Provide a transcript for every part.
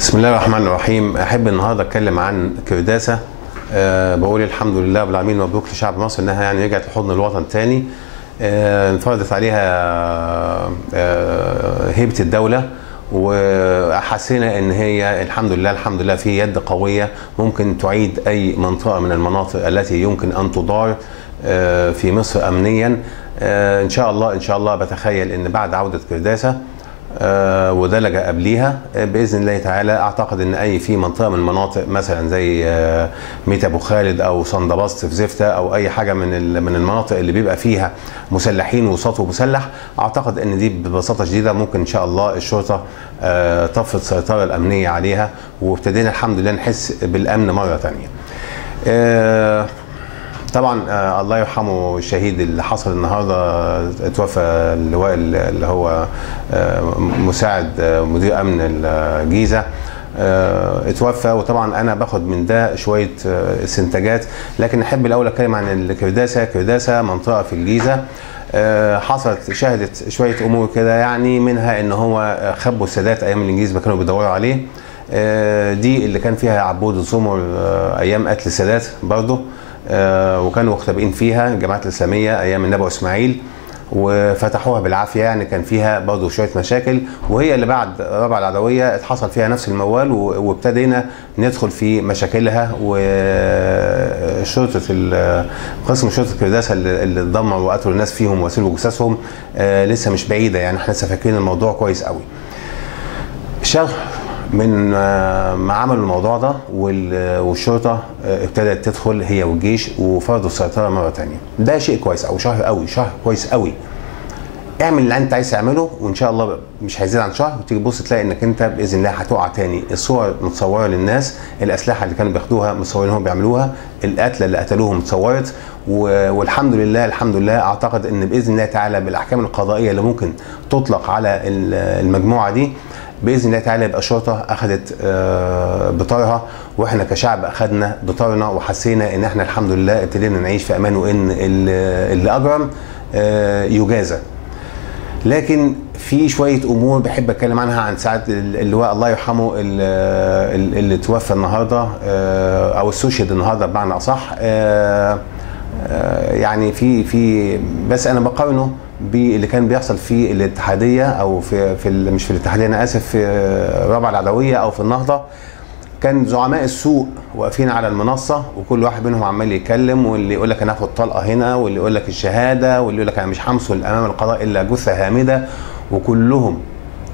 بسم الله الرحمن الرحيم. احب النهارده اتكلم عن كرداسه. بقول الحمد لله رب العالمين، مبروك لشعب مصر انها يعني رجعت لحضن الوطن تاني. انفرضت عليها هيبه الدوله، وحسينا ان هي الحمد لله في يد قويه ممكن تعيد اي منطقه من المناطق التي يمكن ان تدار في مصر امنيا. ان شاء الله بتخيل ان بعد عوده كرداسه وده لجأ قبليها باذن الله تعالى، اعتقد ان في منطقه من المناطق مثلا زي ميت ابو خالد او صندباست في زفته او اي حاجه من المناطق اللي بيبقى فيها مسلحين وسطو مسلح، اعتقد ان دي ببساطه شديده ممكن ان شاء الله الشرطه تفرض السيطره الامنيه عليها، وابتدينا الحمد لله نحس بالامن مره ثانيه. طبعا الله يرحمه الشهيد اللي حصل النهارده، اتوفى اللواء اللي هو مساعد مدير امن الجيزه، اتوفى. وطبعا انا باخد من ده شويه استنتاجات، لكن احب الاول اتكلم عن الكرداسه. كرداسه منطقه في الجيزه شهدت شويه امور كده، يعني منها ان هو خبوا السادات ايام الانجليز ما كانوا بيدوروا عليه. دي اللي كان فيها عبود الزمر ايام قتل السادات برضه، وكانوا مختبئين فيها الجماعات الاسلاميه ايام النبوي اسماعيل، وفتحوها بالعافيه. يعني كان فيها برضه شويه مشاكل، وهي اللي بعد ربع العدويه اتحصل فيها نفس الموال، وابتدينا ندخل في مشاكلها. وشرطه قسم شرطه كرداسه اللي اتدمروا وقتلوا الناس فيهم وسلبوا جثثهم لسه مش بعيده، يعني احنا لسه فاكرين الموضوع كويس قوي. شهر من ما عملوا الموضوع ده والشرطه ابتدت تدخل هي والجيش وفرضوا السيطره مره ثانيه، ده شيء كويس قوي. شهر كويس قوي. اعمل اللي انت عايز تعمله، وان شاء الله مش هيزيد عن شهر وتيجي تبص تلاقي انك انت باذن الله هتقع تاني. الصور متصوره للناس، الاسلحه اللي كانوا بياخدوها متصورين هم بيعملوها، القتله اللي قتلوهم اتصورت، والحمد لله اعتقد ان باذن الله تعالى بالاحكام القضائيه اللي ممكن تطلق على المجموعه دي باذن الله تعالى يبقى الشرطه اخذت بطارها، واحنا كشعب اخذنا بطارنا، وحسينا ان احنا الحمد لله ابتدينا نعيش في امان، وان اللي اجرم يجازى. لكن في شويه امور بحب اتكلم عنها عن ساعه اللواء الله يرحمه اللي توفى النهارده او استشهد النهارده بمعنى اصح. يعني في بس انا بقارنه باللي كان بيحصل في الاتحاديه او مش في الاتحاديه، انا اسف، في رابعه العدويه او في النهضه. كان زعماء السوق واقفين على المنصه، وكل واحد منهم عمال يتكلم، واللي يقول لك انا هاخد طلقه هنا، واللي يقول لك الشهاده، واللي يقول لك انا مش همثل امام القضاء الا جثه هامده، وكلهم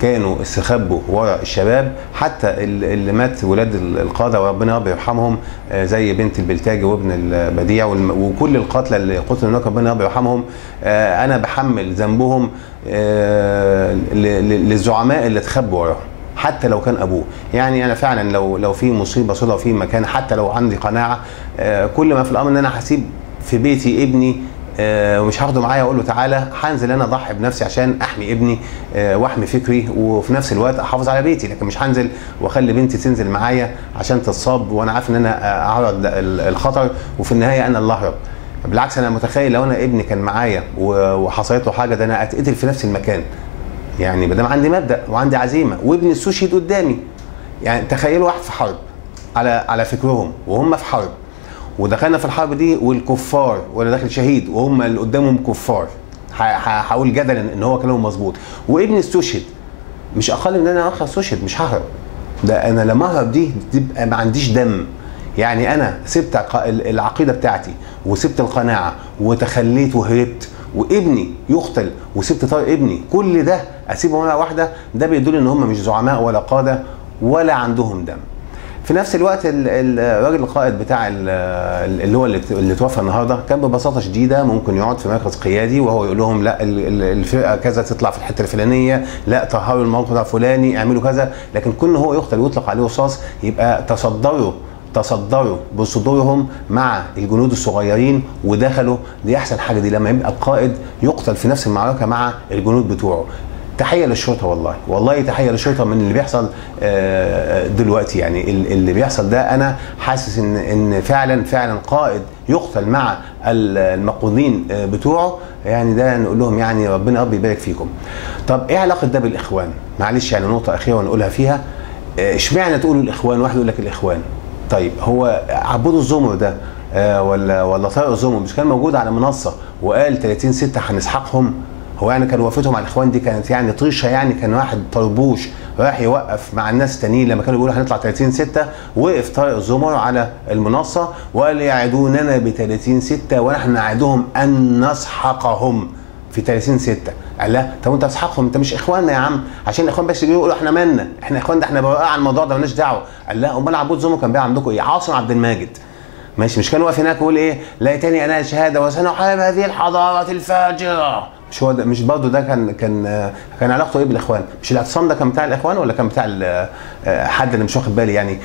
كانوا استخبوا ورا الشباب. حتى اللي مات ولاد القاده وربنا رب يرحمهم، زي بنت البلتاجي وابن البديع وكل القتلى اللي قتلوا هناك ربنا رب يرحمهم. انا بحمل ذنبهم للزعماء اللي اتخبوا وراهم، حتى لو كان ابوه. يعني انا فعلا لو في مصيبه صدى في مكان، حتى لو عندي قناعه كل ما في الامر ان انا هسيب في بيتي ابني ومش هاخده معايا واقول له تعالى، هنزل انا اضحي بنفسي عشان احمي ابني واحمي فكري، وفي نفس الوقت احافظ على بيتي. لكن مش هنزل واخلي بنتي تنزل معايا عشان تتصاب وانا عارف ان انا اعرض الخطر، وفي النهايه انا اللي اهرب. بالعكس، انا متخيل لو انا ابني كان معايا وحصلت له حاجه، ده انا اتقتل في نفس المكان. يعني ما دام عندي مبدا وعندي عزيمه وابني استشهد قدامي. يعني تخيلوا واحد في حرب على فكرهم، وهم في حرب، ودخلنا في الحرب دي والكفار، ولا داخل شهيد وهم اللي قدامهم كفار، هقول جدلا ان هو كلامهم مظبوط، وابني استشهد، مش اقل من ان انا استشهد، مش ههرب. ده انا لما اهرب دي تبقى ما عنديش دم. يعني انا سبت العقيده بتاعتي وسبت القناعه وتخليت وهربت، وابني يقتل وسبت طار ابني، كل ده اسيبه مره واحده، ده بيدل ان هم مش زعماء ولا قاده ولا عندهم دم. في نفس الوقت الراجل القائد بتاع اللي توفى النهارده كان ببساطه شديده ممكن يقعد في مركز قيادي وهو يقول لهم لا الفرقه كذا تطلع في الحته الفلانيه، لا طهروا الموقع الفلاني، اعملوا كذا. لكن كون هو يقتل ويطلق عليه رصاص، يبقى تصدروا بصدورهم مع الجنود الصغيرين ودخلوا. دي احسن حاجه، دي لما يبقى القائد يقتل في نفس المعركه مع الجنود بتوعه. تحيه للشرطه، والله تحيه للشرطه من اللي بيحصل دلوقتي. يعني اللي بيحصل ده انا حاسس ان فعلا قائد يقتل مع المقودين بتوعه، يعني ده نقول لهم يعني ربنا يبارك فيكم. طب ايه علاقه ده بالاخوان؟ معلش يعني نقطه اخيره ونقولها فيها. اشمعنى تقولوا الاخوان؟ واحد يقول لك الاخوان. طيب هو عبود الزمر ده ولا طارق الزمر مش كان موجود على منصه وقال 30/6 هنسحقهم؟ هو يعني كان وقفتهم على الاخوان دي كانت يعني طيشه؟ يعني كان واحد طربوش رايح يوقف مع الناس التانيين لما كانوا بيقولوا هنطلع 30/6، وقف طارق الزمر على المنصه وقال يعدوننا ب 30/6 ونحن نعدهم ان نسحقهم في 30/6. قال لا، طب انت تسحقهم، انت مش اخواننا يا عم، عشان الاخوان بس يقولوا احنا مالنا، احنا اخوان، ده احنا براء عن الموضوع ده مالناش دعوه. قال لا، امال عبود زمر كان بيعمل عندكم ايه؟ عاصم عبد الماجد ماشي، مش كان واقف هناك يقول ايه؟ ليتني انا شهاده وسنحارب هذه الحضاره الفاجره؟ مش هو ده؟ مش برضه ده كان علاقته ايه بالاخوان؟ مش الاعتصام ده كان بتاع الاخوان ولا كان بتاع حد؟ انا مش واخد بالي يعني.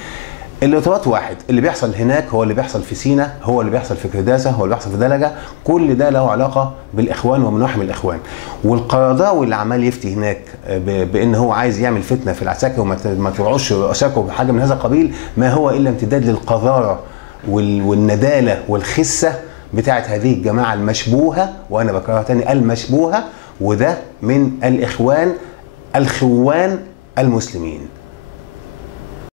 الارتباط واحد، اللي بيحصل هناك هو اللي بيحصل في سينا، هو اللي بيحصل في كرداسه، هو اللي بيحصل في دلجه، كل ده له علاقه بالاخوان ومن واحد من الاخوان. والقرضاوي اللي عمال يفتي هناك بان هو عايز يعمل فتنه في العساكر وما ترعوش رؤساكم بحاجه من هذا القبيل، ما هو الا امتداد للقذاره والنداله والخسه بتاعت هذه الجماعه المشبوهه، وانا بكررها تاني المشبوهه، وده من الاخوان الخوان المسلمين.